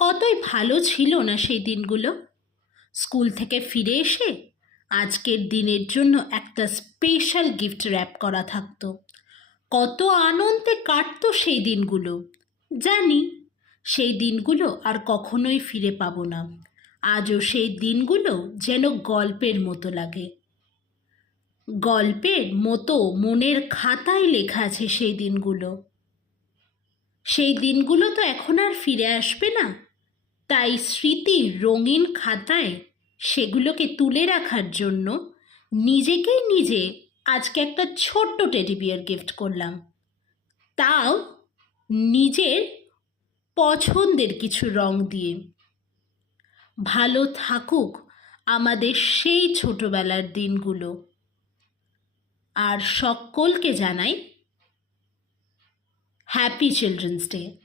কতই ভালো ছিল না সেই দিনগুলো। স্কুল থেকে ফিরে এসে আজকের দিনের জন্য একটা স্পেশাল গিফট র্যাপ করা থাকতো। কত আনন্দে কাটতো সেই দিনগুলো। জানি সেই দিনগুলো আর কখনোই ফিরে পাবো না। আজও সেই দিনগুলো যেন গল্পের মতো লাগে। গল্পের মতো মনের খাতায় লেখা আছে সেই দিনগুলো। সেই দিনগুলো তো এখন আর ফিরে আসবে না, তাই স্মৃতির রঙিন খাতায় সেগুলোকে তুলে রাখার জন্য নিজেকেই নিজে আজকে একটা ছোট্ট টেডি বিয়ার গিফট করলাম, তাও নিজের পছন্দের কিছু রং দিয়ে। ভালো থাকুক আমাদের সেই ছোটবেলার দিনগুলো। আর সকলকে জানাই হ্যাপি চিলড্রেন্স ডে।